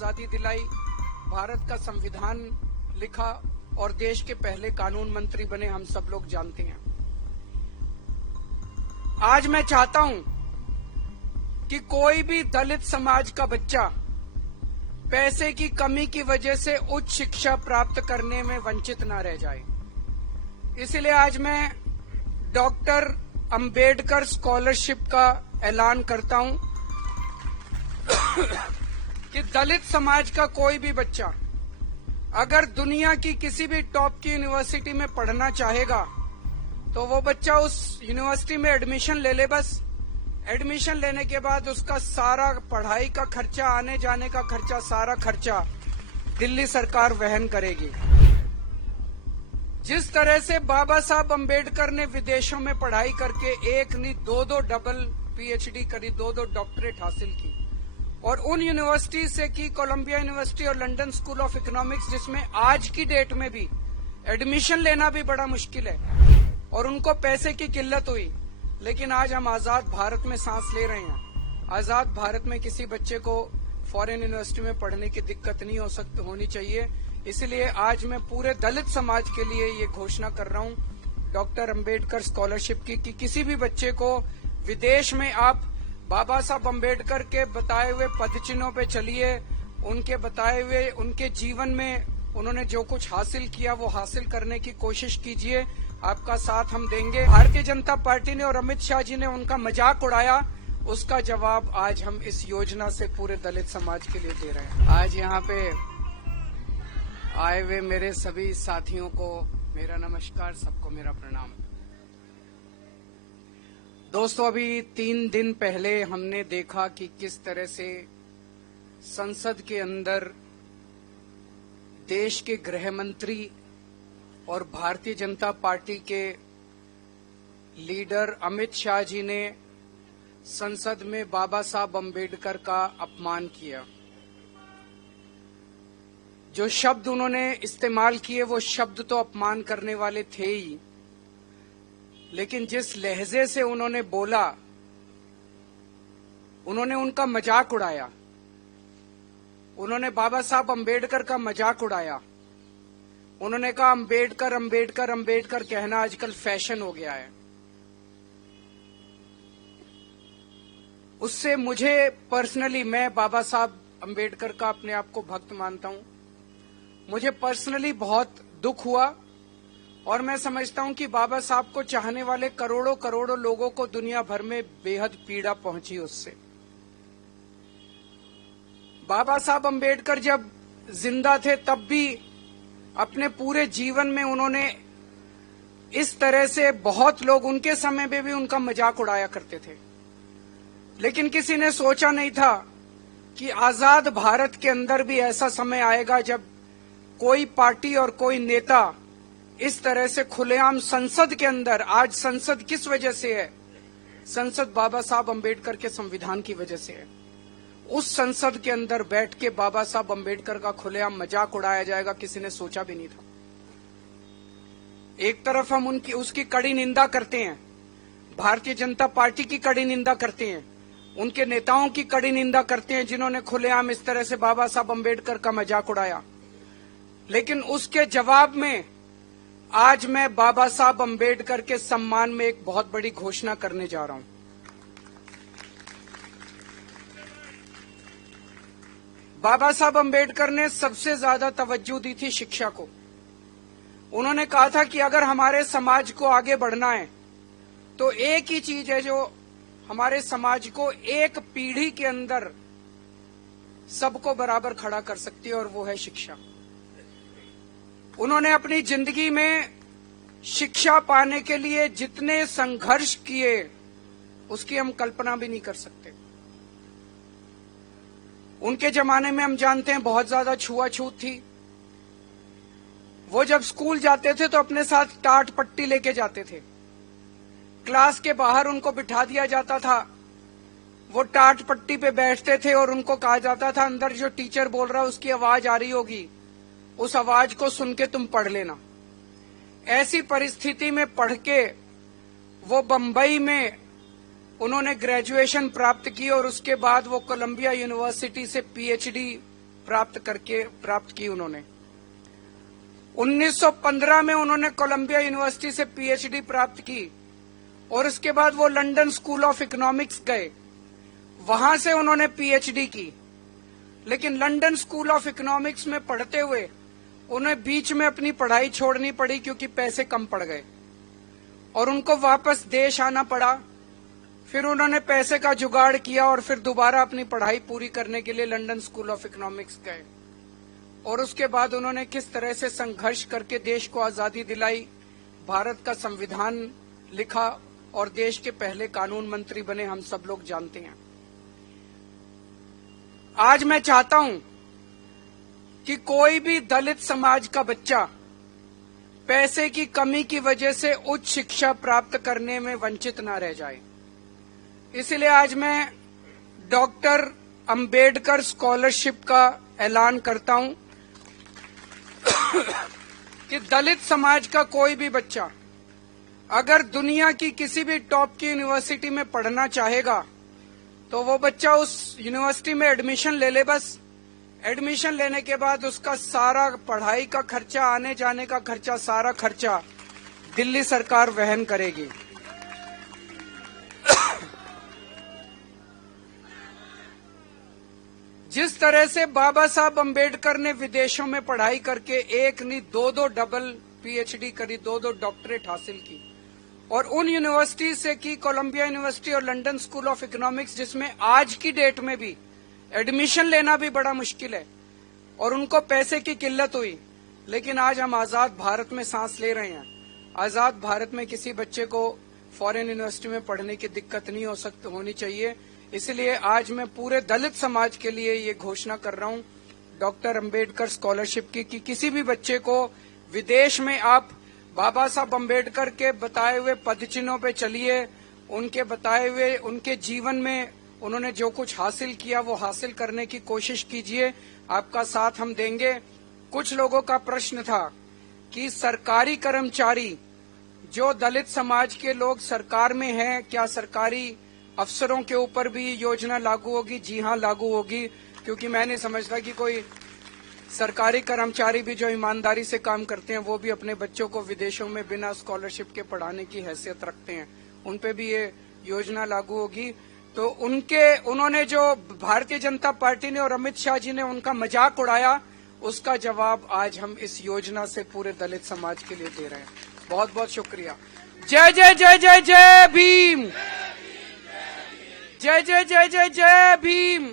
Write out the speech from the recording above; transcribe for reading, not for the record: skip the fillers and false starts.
आजादी दिलाई, भारत का संविधान लिखा और देश के पहले कानून मंत्री बने, हम सब लोग जानते हैं। आज मैं चाहता हूं कि कोई भी दलित समाज का बच्चा पैसे की कमी की वजह से उच्च शिक्षा प्राप्त करने में वंचित न रह जाए। इसलिए आज मैं डॉक्टर अंबेडकर स्कॉलरशिप का ऐलान करता हूं कि दलित समाज का कोई भी बच्चा अगर दुनिया की किसी भी टॉप की यूनिवर्सिटी में पढ़ना चाहेगा तो वो बच्चा उस यूनिवर्सिटी में एडमिशन ले ले। बस एडमिशन लेने के बाद उसका सारा पढ़ाई का खर्चा, आने जाने का खर्चा, सारा खर्चा दिल्ली सरकार वहन करेगी। जिस तरह से बाबा साहब अंबेडकर ने विदेशों में पढ़ाई करके एक नहीं दो डबल पीएचडी करी, दो डॉक्टरेट हासिल की और उन यूनिवर्सिटी से की, कोलंबिया यूनिवर्सिटी और लंदन स्कूल ऑफ इकोनॉमिक्स, जिसमें आज की डेट में भी एडमिशन लेना भी बड़ा मुश्किल है और उनको पैसे की किल्लत हुई। लेकिन आज हम आजाद भारत में सांस ले रहे हैं। आजाद भारत में किसी बच्चे को फॉरेन यूनिवर्सिटी में पढ़ने की दिक्कत नहीं होनी चाहिए। इसलिए आज मैं पूरे दलित समाज के लिए ये घोषणा कर रहा हूं डॉक्टर अंबेडकर स्कॉलरशिप की कि किसी भी बच्चे को विदेश में आप बाबा साहब अंबेडकर के बताए हुए पदचिन्हों पे चलिए, उनके बताए हुए उनके जीवन में उन्होंने जो कुछ हासिल किया वो हासिल करने की कोशिश कीजिए। आपका साथ हम देंगे। भारतीय जनता पार्टी ने और अमित शाह जी ने उनका मजाक उड़ाया, उसका जवाब आज हम इस योजना से पूरे दलित समाज के लिए दे रहे हैं। आज यहाँ पे आए हुए मेरे सभी साथियों को मेरा नमस्कार, सबको मेरा प्रणाम। दोस्तों, अभी 3 दिन पहले हमने देखा कि किस तरह से संसद के अंदर देश के गृह मंत्री और भारतीय जनता पार्टी के लीडर अमित शाह जी ने संसद में बाबा साहब अंबेडकर का अपमान किया। जो शब्द उन्होंने इस्तेमाल किए वो शब्द तो अपमान करने वाले थे ही, लेकिन जिस लहजे से उन्होंने बोला, उन्होंने उनका मजाक उड़ाया। उन्होंने बाबा साहब अंबेडकर का मजाक उड़ाया। उन्होंने कहा अंबेडकर अंबेडकर अंबेडकर कहना आजकल फैशन हो गया है। उससे मुझे पर्सनली, मैं बाबा साहब अंबेडकर का अपने आप को भक्त मानता हूं, मुझे पर्सनली बहुत दुख हुआ और मैं समझता हूं कि बाबा साहब को चाहने वाले करोड़ों करोड़ों लोगों को दुनिया भर में बेहद पीड़ा पहुंची उससे। बाबा साहब अंबेडकर जब जिंदा थे तब भी अपने पूरे जीवन में उन्होंने इस तरह से बहुत लोग उनके समय में भी उनका मजाक उड़ाया करते थे, लेकिन किसी ने सोचा नहीं था कि आजाद भारत के अंदर भी ऐसा समय आएगा जब कोई पार्टी और कोई नेता इस तरह से खुलेआम संसद के अंदर, आज संसद किस वजह से है? संसद बाबा साहब अंबेडकर के संविधान की वजह से है। उस संसद के अंदर बैठ के बाबा साहब अंबेडकर का खुलेआम मजाक उड़ाया जाएगा, किसी ने सोचा भी नहीं था। एक तरफ हम उसकी कड़ी निंदा करते हैं, भारतीय जनता पार्टी की कड़ी निंदा करते हैं, उनके नेताओं की कड़ी निंदा करते हैं जिन्होंने खुलेआम इस तरह से बाबा साहब अंबेडकर का मजाक उड़ाया। लेकिन उसके जवाब में आज मैं बाबा साहब अंबेडकर के सम्मान में एक बहुत बड़ी घोषणा करने जा रहा हूं। बाबा साहब अंबेडकर ने सबसे ज्यादा तवज्जो दी थी शिक्षा को। उन्होंने कहा था कि अगर हमारे समाज को आगे बढ़ना है तो एक ही चीज है जो हमारे समाज को एक पीढ़ी के अंदर सबको बराबर खड़ा कर सकती है और वो है शिक्षा। उन्होंने अपनी जिंदगी में शिक्षा पाने के लिए जितने संघर्ष किए उसकी हम कल्पना भी नहीं कर सकते। उनके जमाने में हम जानते हैं बहुत ज्यादा छुआछूत थी। वो जब स्कूल जाते थे तो अपने साथ टाट पट्टी लेके जाते थे। क्लास के बाहर उनको बिठा दिया जाता था, वो टाट पट्टी पे बैठते थे और उनको कहा जाता था अंदर जो टीचर बोल रहा है उसकी आवाज आ रही होगी, उस आवाज को सुन के तुम पढ़ लेना। ऐसी परिस्थिति में पढ़ के वो बंबई में उन्होंने ग्रेजुएशन प्राप्त की और उसके बाद वो कोलंबिया यूनिवर्सिटी से पीएचडी प्राप्त की उन्होंने। 1915 में उन्होंने कोलंबिया यूनिवर्सिटी से पीएचडी प्राप्त की और उसके बाद वो लंदन स्कूल ऑफ इकोनॉमिक्स गए, वहां से उन्होंने पीएचडी की। लेकिन लंदन स्कूल ऑफ इकोनॉमिक्स में पढ़ते हुए उन्हें बीच में अपनी पढ़ाई छोड़नी पड़ी क्योंकि पैसे कम पड़ गए और उनको वापस देश आना पड़ा। फिर उन्होंने पैसे का जुगाड़ किया और फिर दोबारा अपनी पढ़ाई पूरी करने के लिए लंदन स्कूल ऑफ इकोनॉमिक्स गए और उसके बाद उन्होंने किस तरह से संघर्ष करके देश को आजादी दिलाई, भारत का संविधान लिखा और देश के पहले कानून मंत्री बने, हम सब लोग जानते हैं। आज मैं चाहता हूं कि कोई भी दलित समाज का बच्चा पैसे की कमी की वजह से उच्च शिक्षा प्राप्त करने में वंचित ना रह जाए। इसलिए आज मैं डॉक्टर अंबेडकर स्कॉलरशिप का ऐलान करता हूं कि दलित समाज का कोई भी बच्चा अगर दुनिया की किसी भी टॉप की यूनिवर्सिटी में पढ़ना चाहेगा तो वो बच्चा उस यूनिवर्सिटी में एडमिशन ले ले। बस एडमिशन लेने के बाद उसका सारा पढ़ाई का खर्चा, आने जाने का खर्चा, सारा खर्चा दिल्ली सरकार वहन करेगी। जिस तरह से बाबा साहब अंबेडकर ने विदेशों में पढ़ाई करके एक नहीं दो डबल पीएचडी करी, दो डॉक्टरेट हासिल की और उन यूनिवर्सिटी से की, कोलंबिया यूनिवर्सिटी और लंदन स्कूल ऑफ इकोनॉमिक्स, जिसमें आज की डेट में भी एडमिशन लेना भी बड़ा मुश्किल है और उनको पैसे की किल्लत हुई। लेकिन आज हम आजाद भारत में सांस ले रहे हैं। आजाद भारत में किसी बच्चे को फॉरेन यूनिवर्सिटी में पढ़ने की दिक्कत नहीं होनी चाहिए। इसलिए आज मैं पूरे दलित समाज के लिए ये घोषणा कर रहा हूं डॉक्टर अंबेडकर स्कॉलरशिप की कि किसी भी बच्चे को विदेश में आप बाबा साहब अंबेडकर के बताए हुए पदचिन्हों पे चलिए, उनके बताए हुए उनके जीवन में उन्होंने जो कुछ हासिल किया वो हासिल करने की कोशिश कीजिए, आपका साथ हम देंगे। कुछ लोगों का प्रश्न था कि सरकारी कर्मचारी जो दलित समाज के लोग सरकार में हैं, क्या सरकारी अफसरों के ऊपर भी योजना लागू होगी? जी हां, लागू होगी, क्योंकि मैं नहीं समझता कि कोई सरकारी कर्मचारी भी जो ईमानदारी से काम करते हैं वो भी अपने बच्चों को विदेशों में बिना स्कॉलरशिप के पढ़ाने की हैसियत रखते हैं, उन पे भी ये योजना लागू होगी। तो उन्होंने जो भारतीय जनता पार्टी ने और अमित शाह जी ने उनका मजाक उड़ाया, उसका जवाब आज हम इस योजना से पूरे दलित समाज के लिए दे रहे हैं। बहुत बहुत शुक्रिया। जय जय जय जय जय भीम, जय जय जय जय जय भीम।